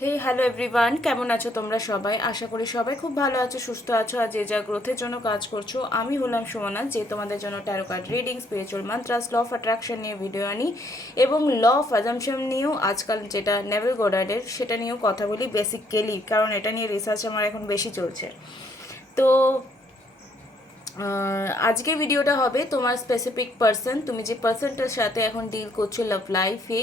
হে hello everyone, কেমন আছো তোমরা সবাই? আশা করি সবাই খুব ভালো আছো, সুস্থ আছো আর যে যা গ্রোথের জন্য কাজ করছো। আমি হলাম সুমনা, যে তোমাদের জন্য tarot card reading, spiritual mantras, law of attraction নিয়ে ভিডিও আনি এবং ল অফ অ্যাজাম্পশন নিয়েও আজকাল যেটা নেভেল গোডার্ডের সেটা নিয়েও কথা বলি বেসিক্যালি, কারণ এটা নিয়ে রিসার্চ আমার এখন বেশি চলছে। তো আজকে ভিডিওটা হবে তোমার স্পেসিফিক পার্সন, তুমি যে পার্সনটার সাথে এখন ডিল করছো লাভ লাইফে,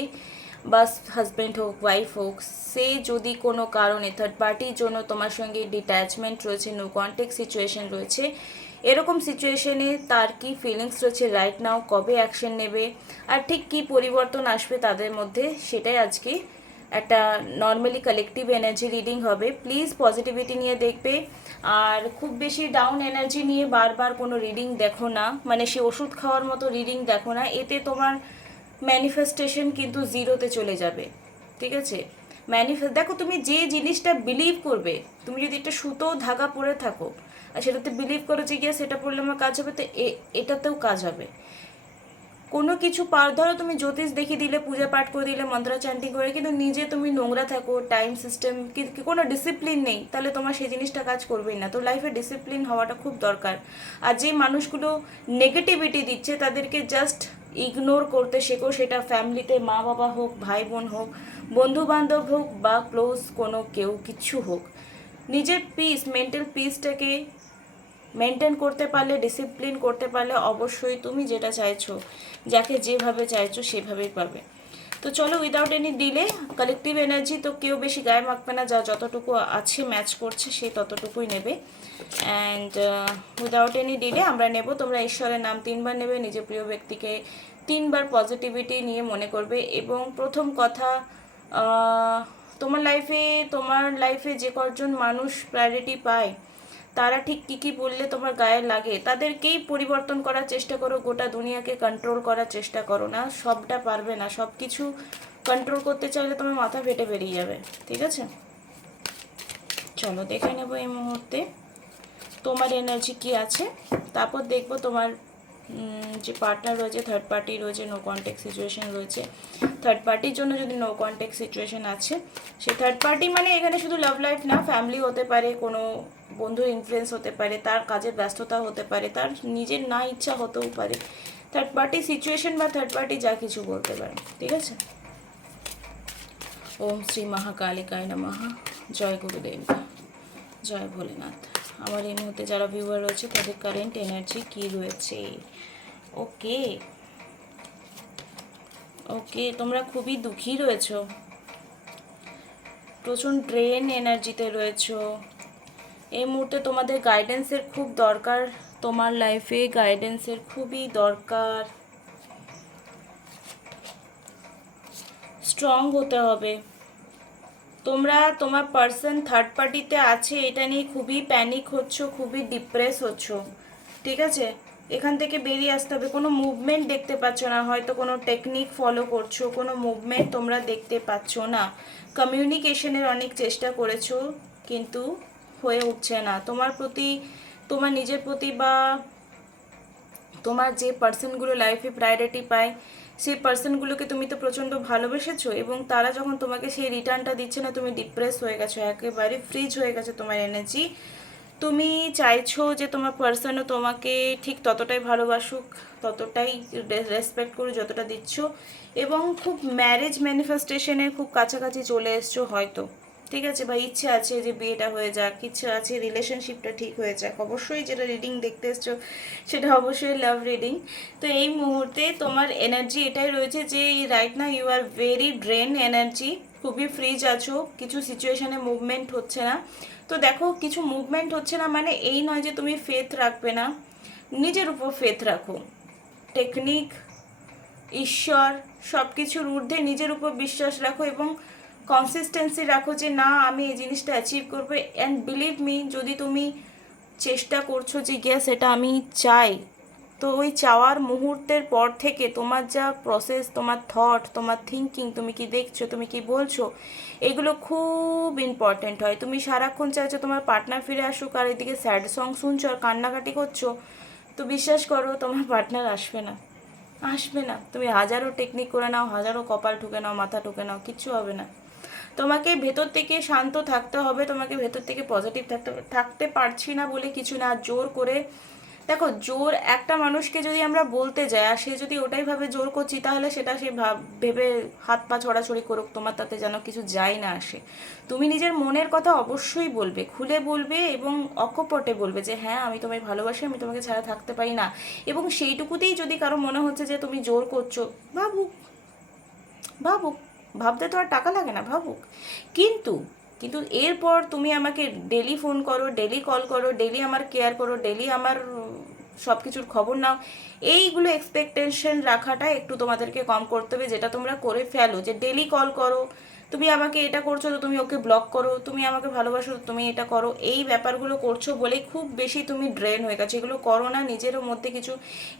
বা হাজব্যান্ড হোক, ওয়াইফ হোক, সে যদি কোনো কারণে থার্ড পার্টির জন্য তোমার সঙ্গে ডিট্যাচমেন্ট রয়েছে, নো কন্ট্যাক্ট সিচুয়েশন রয়েছে, এরকম সিচুয়েশনে তার কি ফিলিংস রয়েছে রাইট নাও, কবে অ্যাকশন নেবে, আর ঠিক কী পরিবর্তন আসবে তাদের মধ্যে, সেটাই আজকে একটা নর্মালি কালেকটিভ এনার্জি রিডিং হবে। প্লিজ পজিটিভিটি নিয়ে দেখবে, আর খুব বেশি ডাউন এনার্জি নিয়ে বারবার কোনো রিডিং দেখো না, মানে সে ওষুধ খাওয়ার মতো রিডিং দেখো না, এতে তোমার ম্যানিফেস্টেশন কিন্তু জিরোতে চলে যাবে। ঠিক আছে? দেখো, তুমি যে জিনিসটা বিলিভ করবে, তুমি যদি একটা সুতো ধাগা পরে থাকো আর সেটাতে বিলিভ করো যে গিয়ে সেটা পড়লে আমার কাজ হবে, তো এটাতেও কাজ হবে। কোনো কিছু ধরো তুমি জ্যোতিষ দেখিয়ে দিলে, পূজা পাঠ করে দিলে, মন্ত্র চ্যান্টিং করে, কিন্তু নিজে তুমি নোংরা থাকো, টাইম সিস্টেম কোনো ডিসিপ্লিন নেই, তাহলে তোমার সেই জিনিসটা কাজ করবেই না। তো লাইফে ডিসিপ্লিন হওয়াটা খুব দরকার। আর যে মানুষগুলো নেগেটিভিটি দিচ্ছে তাদেরকে জাস্ট ইগনোর করতে শেখো, সেটা ফ্যামিলিতে মা বাবা হোক, ভাই বোন হোক, বন্ধু বান্ধব হোক, বা ক্লোজ কোনো কেউ কিছু হোক। নিজের পিস, মেন্টাল পিসটাকে মেনটেন করতে পারলে, ডিসিপ্লিন করতে পারলে, অবশ্যই তুমি যেটা চাইছো, যাকে যেভাবে চাইছো সেভাবেই পাবে। তো চলো, without any delay, collective energy তো কেউ বেশি গায়ে মাখবে না, যা যতটুকু আছে ম্যাচ করছে সেই ততটুকুই নেবে। অ্যান্ড উইদাউট এনি ডিলে আমরা নেব। তোমরা ঈশ্বরের নাম 3বার নেবে, নিজের প্রিয় ব্যক্তিকে 3বার পজিটিভিটি নিয়ে মনে করবে। এবং প্রথম কথা, তোমার লাইফে যে কজন মানুষ প্রায়োরিটি পায়, তারা ঠিক কী কী বললে তোমার গায়ে লাগে, তাদেরকেই পরিবর্তন করার চেষ্টা করো, গোটা দুনিয়াকে কন্ট্রোল করার চেষ্টা করো না। সবটা পারবে না, সব কিছু কন্ট্রোল করতে চাইলে তোমার মাথা ফেটে বেরিয়ে যাবে। ঠিক আছে? চলো দেখে নেবো এই মুহূর্তে তোমার এনার্জি কি আছে, তারপর দেখবো তোমার যে পার্টনার রয়েছে, থার্ড পার্টি রয়েছে, নো কন্ট্যাক্ট সিচুয়েশন রয়েছে। থার্ড পার্টির জন্য যদি নো কন্ট্যাক্ট সিচুয়েশন আছে, সেই থার্ড পার্টি মানে এখানে শুধু লাভ লাইফ না, ফ্যামিলি হতে পারে, কোনো বন্ধুর ইনফ্লুয়েন্স হতে পারে, তার কাজের ব্যস্ততা হতে পারে, তার নিজের না ইচ্ছা হতেও পারে। থার্ড পার্টি সিচুয়েশন বা থার্ড পার্টি যা কিছু বলতে পারে। ঠিক আছে? ওম শ্রী মহাকালিকায় নমঃ। জয় গুরুদেব, জয় ভোলেনাথ। আমার এই মুহূর্তে যারা ভিউয়ার রয়েছে তাদের কারেন্ট এনার্জি কি রয়েছে? ওকে, ওকে, তোমরা খুবই দুঃখী রয়েছো, প্রচুর ড্রেন এনার্জিতে রয়েছো। এই মুহূর্তে তোমাদের গাইডেন্সের খুব দরকার, তোমার লাইফে গাইডেন্সের খুবই দরকার। স্ট্রং হতে হবে। তোমার পার্সন থার্ড পার্টিতে আছে এটা নিয়ে খুবই প্যানিক হচ্ছ, খুবই ডিপ্রেস হচ্ছ। ঠিক আছে? এখান থেকে বেরিয়ে আসতে হবে। কোনো মুভমেন্ট দেখতে পাচ্ছ না, হয়তো কোনো টেকনিক ফলো করছো, কোনো মুভমেন্ট তোমরা দেখতে পাচ্ছ না। কমিউনিকেশনের অনেক চেষ্টা করেছো, কিন্তু হয়ে উঠছে না। তোমার নিজের প্রতি, বা তোমার যে পার্সনগুলো লাইফে প্রায়োরিটি পায়, সেই পার্সনগুলোকে তুমি তো প্রচণ্ড ভালোবেসেছো, এবং তারা যখন তোমাকে সেই রিটার্নটা দিচ্ছে না, তুমি ডিপ্রেস হয়ে গেছো, একেবারে ফ্রিজ হয়ে গেছে তোমার এনার্জি। তুমি চাইছো যে তোমার পার্সনও তোমাকে ঠিক ততটাই ভালোবাসুক, ততটাই রেসপেক্ট করুক যতটা দিচ্ছ, এবং খুব ম্যারেজ ম্যানিফেস্টেশনের খুব কাছাকাছি চলে এসছো হয়তো। ঠিক আছে? বা ইচ্ছে আছে যে বিয়েটা হয়ে যাক, ইচ্ছে আছে রিলেশনশিপটা ঠিক হয়ে যাক। অবশ্যই যেটা রিডিং দেখতে এসছো সেটা অবশ্যই লাভ রিডিং। তো এই মুহূর্তে তোমার এনার্জি এটাই রয়েছে যে right now you are very drain energy, খুবই ফ্রিজ আছো, কিছু সিচুয়েশনে মুভমেন্ট হচ্ছে না। তো দেখো, কিছু মুভমেন্ট হচ্ছে না মানে এই নয় যে তুমি ফেথ রাখবে না, নিজের উপর ফেথ রাখো। টেকনিক, ঈশ্বর, সব কিছুর ঊর্ধ্বে নিজের উপর বিশ্বাস রাখো, এবং কনসিস্টেন্সি রাখো যে না, আমি এই জিনিসটা অ্যাচিভ করবো। অ্যান্ড বিলিভ মি, যদি তুমি চেষ্টা করছো যে গ্যাস এটা আমি চাই, তো ওই চাওয়ার মুহূর্তের পর থেকে তোমার যা প্রসেস, তোমার থট, তোমার থিঙ্কিং, তুমি কি দেখছো, তুমি কি বলছো, এগুলো খুব ইম্পর্টেন্ট হয়। তুমি সারাক্ষণ চাইছো তোমার পার্টনার ফিরে আসুক, আর এদিকে স্যাড সং শুনছো আর কান্নাকাটি করছো, তো বিশ্বাস করো তোমার পার্টনার আসবে না, আসবে না। তুমি হাজারো টেকনিক করে নাও, হাজারো কপাল ঠুকে নাও, মাথা ঠুকে নাও, কিচ্ছু হবে না। তোমাকে ভেতর থেকে শান্ত থাকতে হবে, তোমাকে ভেতর থেকে পজিটিভ থাকতে পারছি না বলে কিছু না, জোর করে দেখো, জোর একটা মানুষকে যদি আমরা বলতে যাই আর সে যদি ওটাই ভাবে জোর করছি, তাহলে সেটা সে ভেবে হাত পা ছড়াছড়ি করুক, তোমার তাতে যেন কিছু যায় না আসে। তুমি নিজের মনের কথা অবশ্যই বলবে, খুলে বলবে এবং অকপটে বলবে যে হ্যাঁ আমি তোমায় ভালোবাসি, আমি তোমাকে ছাড়া থাকতে পারি না। এবং সেইটুকুতেই যদি কারো মনে হচ্ছে যে তুমি জোর করছো, ভাবুক, ভাবুক, ভাবতে তো আর টাকা লাগে না, ভাবুক। কিন্তু কিন্তু এরপর তুমি আমাকে ডেলি ফোন করো, ডেলি কল করো, ডেলি আমার কেয়ার করো, ডেলি আমার সব কিছুর খবর নাও, এইগুলো এক্সপেকটেশন রাখাটা একটু তোমাদেরকে কম করতে হবে। যেটা তোমরা করে ফেলো, যে ডেলি কল করো, তুমি আমাকে এটা করছো তো তুমি ওকে ব্লক করো, তুমি আমাকে ভালোবাসো তো তুমি এটা করো, এই ব্যাপারগুলো করছো বলেই খুব বেশি তুমি ড্রেন হয়ে গেছো। এগুলো করো না, নিজেরও মধ্যে কিছু।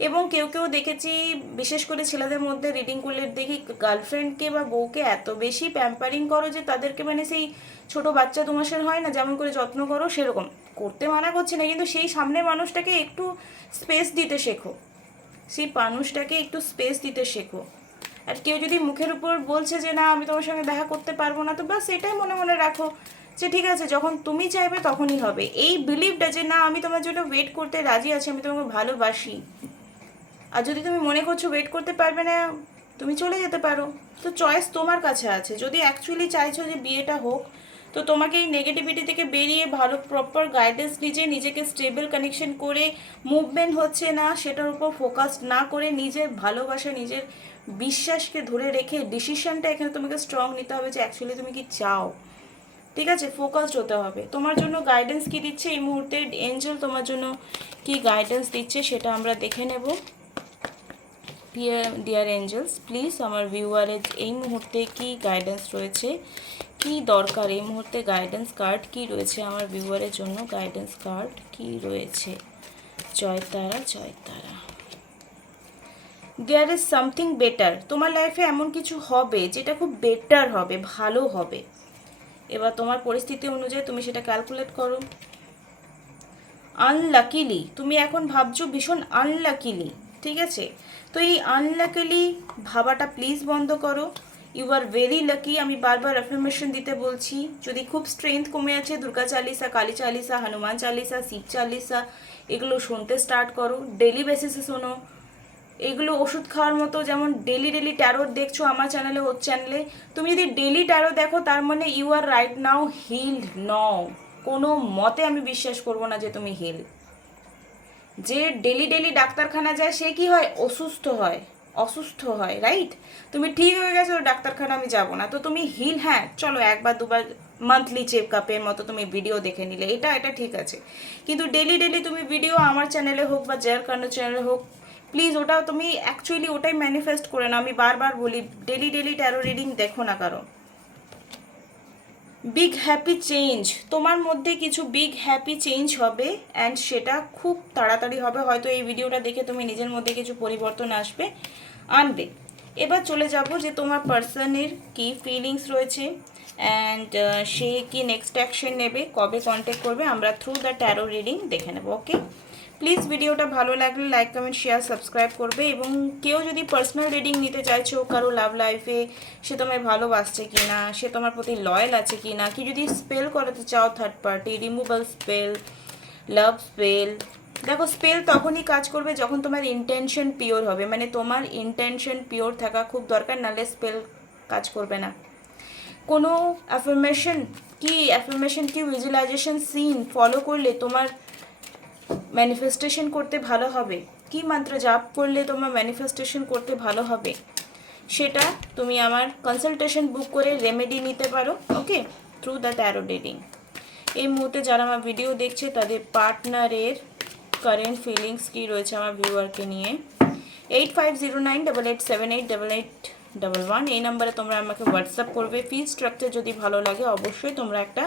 এবং কেউ কেউ দেখেছি, বিশেষ করে ছেলেদের মধ্যে রিডিং করলে দেখি গার্লফ্রেন্ডকে বা বউকে এত বেশি প্যাম্পারিং করো যে তাদেরকে মানে সেই ছোট বাচ্চা 2 মাসের হয় না, যেমন করে যত্ন করো সেরকম করতে মানা করছি না, কিন্তু সেই সামনের মানুষটাকে একটু স্পেস দিতে শেখো, সেই মানুষটাকে একটু স্পেস দিতে শেখো। আর কেউ যদি মুখের উপর বলছে যে না আমি তোমার সঙ্গে দেখা করতে পারবো না, তো বাস এটাই মনে মনে রাখো যে ঠিক আছে, যখন তুমি চাইবে তখনই হবে। এই বিলিভটা যে না আমি তোমার জন্য ওয়েট করতে রাজি আছি, আমি তোমাকে ভালোবাসি। আর যদি তুমি মনে করছো ওয়েট করতে পারবে না, তুমি চলে যেতে পারো। তো চয়েস তোমার কাছে আছে। যদি অ্যাকচুয়ালি চাইছো যে বিয়েটা হোক, তো তোমাকে এই নেগেটিভিটি থেকে বেরিয়ে ভালো প্রপার গাইডেন্স নিজেকে স্টেবল কানেকশন করে, মুভমেন্ট হচ্ছে না সেটার উপর ফোকাস না করে, নিজের ভালোবাসা, নিজের বিশ্বাসকে ধরে রেখে ডিসিশনটা এখানে তোমাকে স্ট্রং নিতে হবে যে অ্যাকচুয়ালি তুমি কি চাও। ঠিক আছে, ফোকাসড হতে হবে। তোমার জন্য গাইডেন্স কি দিচ্ছে এই মুহূর্তে এঞ্জেল, তোমার জন্য কি গাইডেন্স দিচ্ছে সেটা আমরা দেখে নেব। ডিয়ার এঞ্জেলস, প্লিজ আমার ভিউয়ারের এই মুহূর্তে কি গাইডেন্স রয়েছে, কি দরকার এই মুহূর্তে, গাইডেন্স কার্ড কি রয়েছে আমার ভিউয়ারের জন্য, গাইডেন্স কার্ড কি রয়েছে। জয় তারা, জয় তারা। দেয়ার ইজ সামথিং বেটার, তোমার লাইফে এমন কিছু হবে যেটা খুব বেটার হবে, ভালো হবে। এবার তোমার পরিস্থিতি অনুযায়ী তুমি সেটা ক্যালকুলেট করো। আনলাকিলি তুমি এখন ভাবছো ভীষণ আনলাকিলি, ঠিক আছে? তো এই আনলাকিলি ভাবাটা প্লিজ বন্ধ করো। You are very lucky. আমি বারবার অ্যাফার্মেশন দিতে বলছি। যদি খুব স্ট্রেংথ কমে আছে, দুর্গা চালিসা, কালী চালিসা, হনুমান চালিসা, শিব চালিসা, এগুলো শুনতে স্টার্ট করো, ডেলি বেসিসে শোনো। এগুলো ওষুধ খাওয়ার মতো, যেমন ডেলি ডেলি ট্যারোট দেখছো আমার চ্যানেলে, ওর চ্যানেলে, তুমি যদি ডেলি ট্যারো দেখো তার মানে you are right now healed now. কোনো মতে আমি বিশ্বাস করব না যে তুমি হিল। যে ডেলি ডেলি ডাক্তারখানা যায় সে কি হয়, অসুস্থ হয়, অসুস্থ হয়, রাইট? তুমি ঠিক হয়ে গেছো, ডাক্তারখানা আমি যাব না, তো তুমি হিল। হ্যাঁ চলো একবার দুবার মান্থলি চেক আপের মতো তুমি ভিডিও দেখে নিলে, এটা এটা ঠিক আছে। কিন্তু ডেলি ডেলি তুমি ভিডিও আমার চ্যানেলে হোক বা জেয়ার কার্নো চ্যানেলে হোক, প্লিজ ওটা তুমি অ্যাকচুয়ালি ওটাই ম্যানিফেস্ট করে না। আমি বারবার বলি ডেলি ডেলি ট্যারো রিডিং দেখো না কারো। বিগ হ্যাপি চেঞ্জ, তোমার মধ্যে কিছু বিগ হ্যাপি চেঞ্জ হবে, অ্যান্ড সেটা খুব তাড়াতাড়ি হবে। হয়তো এই ভিডিওটা দেখে তুমি নিজের মধ্যে কিছু পরিবর্তন আনবে। এবার চলে যাব যে তোমার পার্সনের কি ফিলিংস রয়েছে, অ্যান্ড সে কি নেক্সট অ্যাকশন নেবে, কবে কন্ট্যাক্ট করবে, আমরা থ্রু দ্য ট্যারো রিডিং দেখে নেব। ওকে, প্লিজ ভিডিওটা ভালো লাগলে লাইক কমেন্ট শেয়ার সাবস্ক্রাইব করবে। এবং কেউ যদি পার্সোনাল রিডিং নিতে চাইছো কারো লাভ লাইফে, সে তোমায় ভালোবাসছে কি না, সে তোমার প্রতি লয়াল আছে কি না, কি যদি স্পেল করাতে চাও, থার্ড পার্টি রিমুভাল স্পেল, লাভ স্পেল, দেখো স্পেল তখনই কাজ করবে যখন তোমার ইন্টেনশন পিওর হবে। মানে তোমার ইন্টেনশন পিওর থাকা খুব দরকার, নাহলে স্পেল কাজ করবে না। কোনো অ্যাফার্মেশন কি ভিজুয়ালাইজেশন সিন ফলো করলে তোমার ম্যানিফেস্টেশন করতে ভালো হবে, কি মন্ত্র জাপ করলে তোমার ম্যানিফেস্টেশন করতে ভালো হবে, সেটা তুমি আমার কনসালটেশন বুক করে রেমেডি নিতে পারো। ওকে, থ্রু দ্য ট্যারো রিডিং। এই মুহূর্তে যারা আমার ভিডিও দেখছে তাদের পার্টনারের কারেন্ট ফিলিংস কী রয়েছে আমার ভিউয়ারকে নিয়ে। 850988788811 এই নাম্বারে তোমরা আমাকে হোয়াটসঅ্যাপ করবে। ফিজ স্ট্রাকচার যদি ভালো লাগে অবশ্যই তোমরা একটা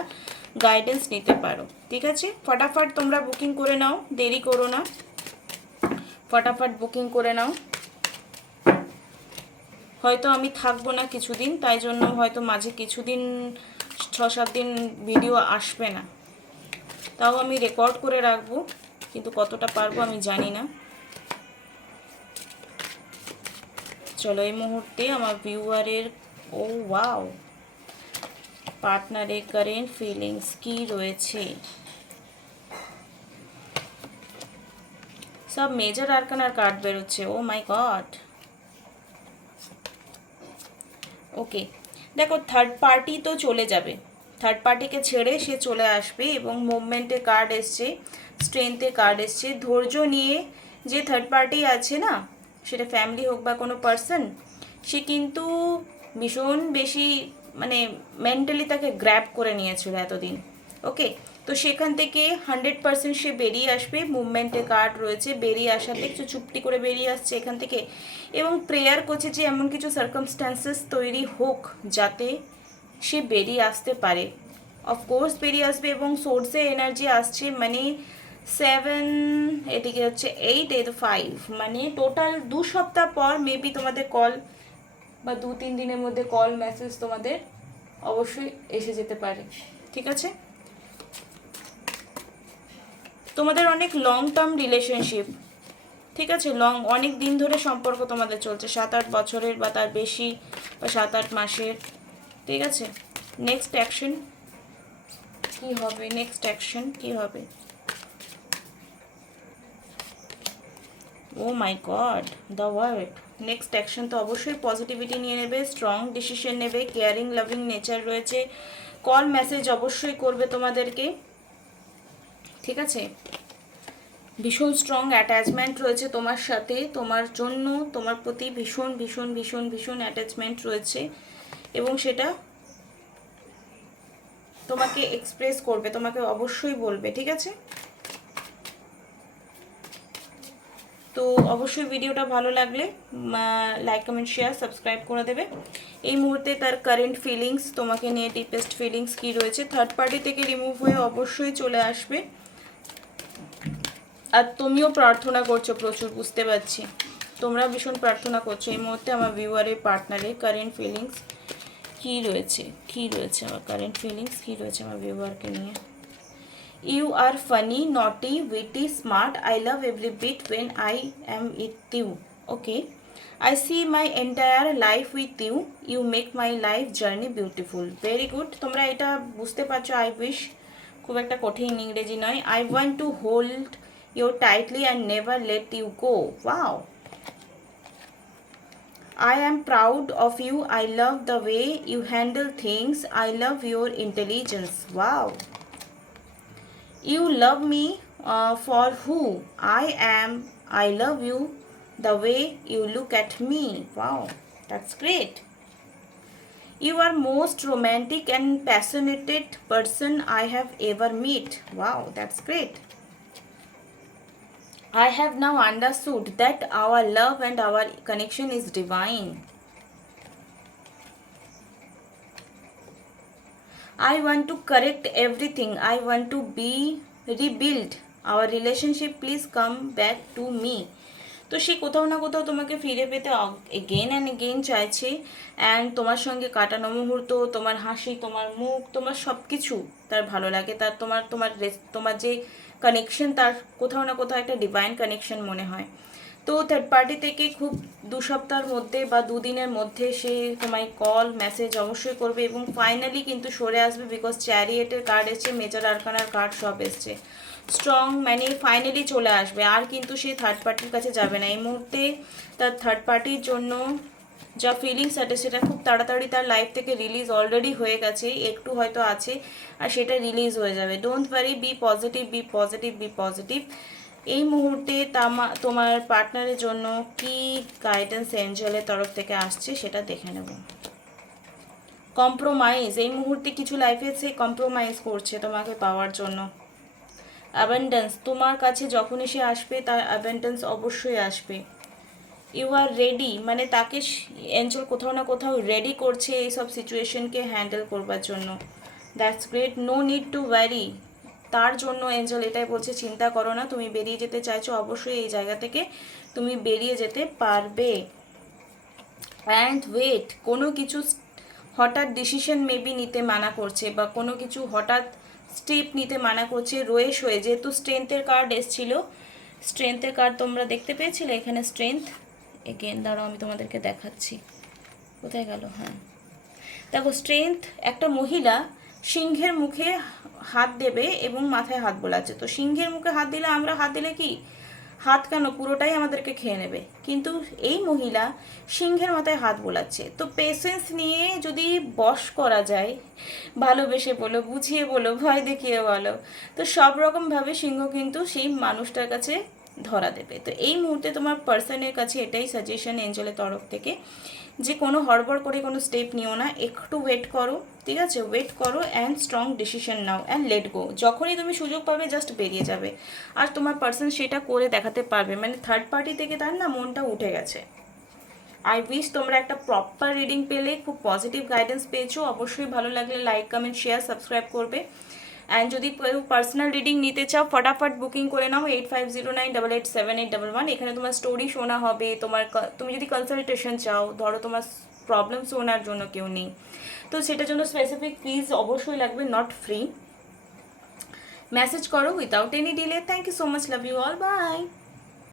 গাইডেন্স নিতে পারো। ঠিক আছে, ফটাফট তোমরা বুকিং করে নাও, দেরি করো না, ফটাফট বুকিং করে নাও। হয়তো আমি থাকবো না কিছুদিন, তাই জন্য হয়তো মাঝে কিছুদিন 6-7 দিন ভিডিও আসবে না, তাও আমি রেকর্ড করে রাখবো, কিন্তু কতটা পারবো আমি জানি না। চলো এই মুহূর্তে আমার ভিউয়ারের, ও ওয়াও, পার্টনারের কারেন্ট ফিলিংস কি রয়েছে। সব মেজর আরকানার কার্ড বেরোচ্ছে, ও মাই গড। ওকে, দেখো থার্ড পার্টি তো চলে যাবে, থার্ড পার্টিকে ছেড়ে সে চলে আসবে এবং মুভমেন্টে কার্ড এসছে, স্ট্রেংথে কার্ড এসছে। ধৈর্য নিয়ে যে থার্ড পার্টি আছে না, সেটা ফ্যামিলি হোক বা কোনো পার্সন, সে কিন্তু ভীষণ বেশি মানে মেন্টালি তাকে গ্র্যাব করে নিয়েছিল এতদিন। ওকে, তো সেখান থেকে 100% সে বেরিয়ে আসবে। মুভমেন্টে কার্ড রয়েছে, বেরিয়ে আসাতে কিছু চুপটি করে বেরিয়ে আসছে এখান থেকে, এবং প্রেয়ার করছে যে এমন কিছু সার্কামস্ট্যান্সেস তৈরি হোক যাতে সে বেরিয়ে আসতে পারে। অফকোর্স বেরিয়ে আসবে, এবং সোর্সে এনার্জি আসছে, মানে 7, এদিকে হচ্ছে 8, এই তো 5, মানে টোটাল 2 সপ্তাহ পর মেবি তোমাদের কল বা 2-3 দিনের মধ্যে কল মেসেজ তোমাদের অবশ্যই এসে যেতে পারে। ঠিক আছে, তোমাদের অনেক লং টার্ম রিলেশনশিপ, ঠিক আছে, অনেক দিন ধরে সম্পর্ক তোমাদের চলছে, 7-8 বছরের বা তার বেশি, বা 7-8 মাসের। ঠিক আছে, নেক্সট অ্যাকশন কি হবে, নেক্সট অ্যাকশন কি হবে। Oh my God, the world. Next action তো অবশ্যই পজিটিভিটি নিয়ে নেবে, স্ট্রং ডিসিশন নেবে, কেয়ারিং লাভিং নেচার রয়েছে, কল মেসেজ অবশ্যই করবে তোমাদেরকে। ঠিক আছে, ভীষণ স্ট্রং অ্যাটাচমেন্ট রয়েছে তোমার সাথে, তোমার জন্য, তোমার প্রতি ভীষণ ভীষণ ভীষণ ভীষণ অ্যাটাচমেন্ট রয়েছে, এবং সেটা তোমাকে এক্সপ্রেস করবে, তোমাকে অবশ্যই বলবে। ঠিক আছে, তো অবশ্যই ভিডিওটা ভালো লাগলে লাইক কমেন্ট শেয়ার সাবস্ক্রাইব করে দেবে। এই মুহূর্তে তার কারেন্ট ফিলিংস তোমাকে নিয়ে, ডিপেস্ট ফিলিংস কি রয়েছে, থার্ড পার্টি থেকে রিমুভ হয়ে অবশ্যই চলে আসবে। আর তুমিও প্রার্থনা করছো প্রচুর, বুঝতে পারছি তোমরা ভীষণ প্রার্থনা করছো। এই মুহূর্তে আমার ভিউয়ারের পার্টনারের কারেন্ট ফিলিংস কি রয়েছে, কি রয়েছে আমার কারেন্ট ফিলিংস কি রয়েছে আমার ভিউয়ারকে নিয়ে। You are funny, naughty, witty, smart. I love every bit when I am with you. Okay. I see my entire life with you. You make my life journey beautiful. Very good. তোমরা এটা বুঝতে পারছো। I wish খুব একটা কঠিন ইংরেজি নয়। I want to hold you tightly and never let you go. Wow. I am proud of you. I love the way you handle things. I love your intelligence. Wow. You love me for who I am. I love you the way you look at me. Wow, that's great. You are most romantic and passionate person I have ever met. Wow, that's great. I have now understood that our love and our connection is divine. I want to correct everything. I want to be rebuild our relationship. Please come back to me. তো সে কোথাও না কোথাও তোমাকে ফিরে পেতে again and again চাইছে, and তোমার সঙ্গে কাটানো মুহূর্ত, তোমার হাসি, তোমার মুখ, তোমার সব কিছু তার ভালো লাগে। তার তোমার যে কানেকশন, তার কোথাও না কোথাও একটা ডিভাইন কানেকশন মনে হয়। তো থার্ড পার্টি থেকে খুব 2 সপ্তাহের মধ্যে বা 2 দিনের মধ্যে সে তোমায় কল মেসেজ অবশ্যই করবে, এবং ফাইনালি কিন্তু সরে আসবে, বিকজ চ্যারিয়েটের কার্ড এসছে, মেজর আরকানার কার্ড সব এসছে। স্ট্রং মানে ফাইনালি চলে আসবে, আর কিন্তু সে থার্ড পার্টির কাছে যাবে না। এই মুহূর্তে তার থার্ড পার্টির জন্য যা ফিলিংস আছে সেটা খুব তাড়াতাড়ি তার লাইফ থেকে রিলিজ অলরেডি হয়ে গেছে, একটু হয়তো আছে, আর সেটা রিলিজ হয়ে যাবে। Don't worry, be positive, be positive, be positive. এই মুহূর্তে তোমার পার্টনারের জন্য কি গাইডেন্স এঞ্জেলের তরফ থেকে আসছে সেটা দেখে নেব। কম্প্রোমাইজ, এই মুহূর্তে কিছু লাইফে সে কম্প্রোমাইজ করছে তোমাকে পাওয়ার জন্য। অ্যাবেন্ডেন্স, তোমার কাছে যখনই সে আসবে তার অ্যাবেন্ডেন্স অবশ্যই আসবে। ইউ আর রেডি, মানে তাকে এঞ্জেল কোথাও না কোথাও রেডি করছে এইসব সিচুয়েশনকে হ্যান্ডেল করবার জন্য। That's great, no need to worry. তার জন্য এঞ্জেল এটাই বলছে, চিন্তা করো না, তুমি বেরিয়ে যেতে চাইছো, অবশ্যই এই জায়গা থেকে তুমি বেরিয়ে যেতে পারবে। অ্যান্ড ওয়েট, কোনো কিছু হঠাৎ ডিসিশন মেবি নিতে মানা করছে, বা কোনো কিছু হঠাৎ স্টেপ নিতে মানা করছে, রয়ে শোয়ে, যেহেতু স্ট্রেংথের কার্ড এসছিল, স্ট্রেংথের কার্ড তোমরা দেখতে পেয়েছিলে এখানে, স্ট্রেংথ এগেন, দাঁড়াও আমি তোমাদেরকে দেখাচ্ছি, কোথায় গেল, হ্যাঁ দেখো স্ট্রেংথ, একটা মহিলা সিংহের মুখে হাত দেবে এবং মাথায় হাত বোলাচ্ছে। তো সিংহের মুখে হাত দিলে, আমরা হাত দিলে কি হাত কেন পুরোটাই আমাদেরকে খেয়ে নেবে, কিন্তু এই মহিলা সিংহের মাথায় হাত বোলাচ্ছে। তো পেশেন্স নিয়ে যদি বশ করা যায়, ভালোবেসে বলো, বুঝিয়ে বলো, ভয় দেখিয়ে বলো, তো সব রকমভাবে সিংহ কিন্তু সেই মানুষটার কাছে ধরা দেবে। তো এই মুহূর্তে তোমার পার্সনের কাছে এটাই সাজেশন এঞ্জেলের তরফ থেকে, যে কোনো হড়বড় করে কোনো স্টেপ নিও না, একটু ওয়েট করো, ঠিক আছে? ওয়েট করো and strong decision now and let go. যখনই তুমি সুযোগ পাবে জাস্ট বেরিয়ে যাবে। আর তোমার পার্সন সেটা করে দেখাতে পারবে, মানে থার্ড পার্টি থেকে তার না মনটা উঠে গেছে। আই উইশ তোমরা একটা প্রপার রিডিং পেলে, খুব পজিটিভ গাইডেন্স পেয়েছো। অবশ্যই ভালো লাগলে লাইক, কমেন্ট, শেয়ার, সাবস্ক্রাইব করবে। অ্যান্ড যদি কেউ পার্সোনাল রিডিং নিতে চাও, ফটাফট বুকিং করে নাও 8509887811। এখানে তোমার স্টোরি শোনা হবে, তুমি যদি কনসালটেশন চাও, ধরো তোমার প্রবলেম শোনার জন্য কেউ নেই, তো সেটার জন্য স্পেসিফিক ফিজ অবশ্যই লাগবে, নট ফ্রি। মেসেজ করো without any delay. Thank you so much, love you all, by.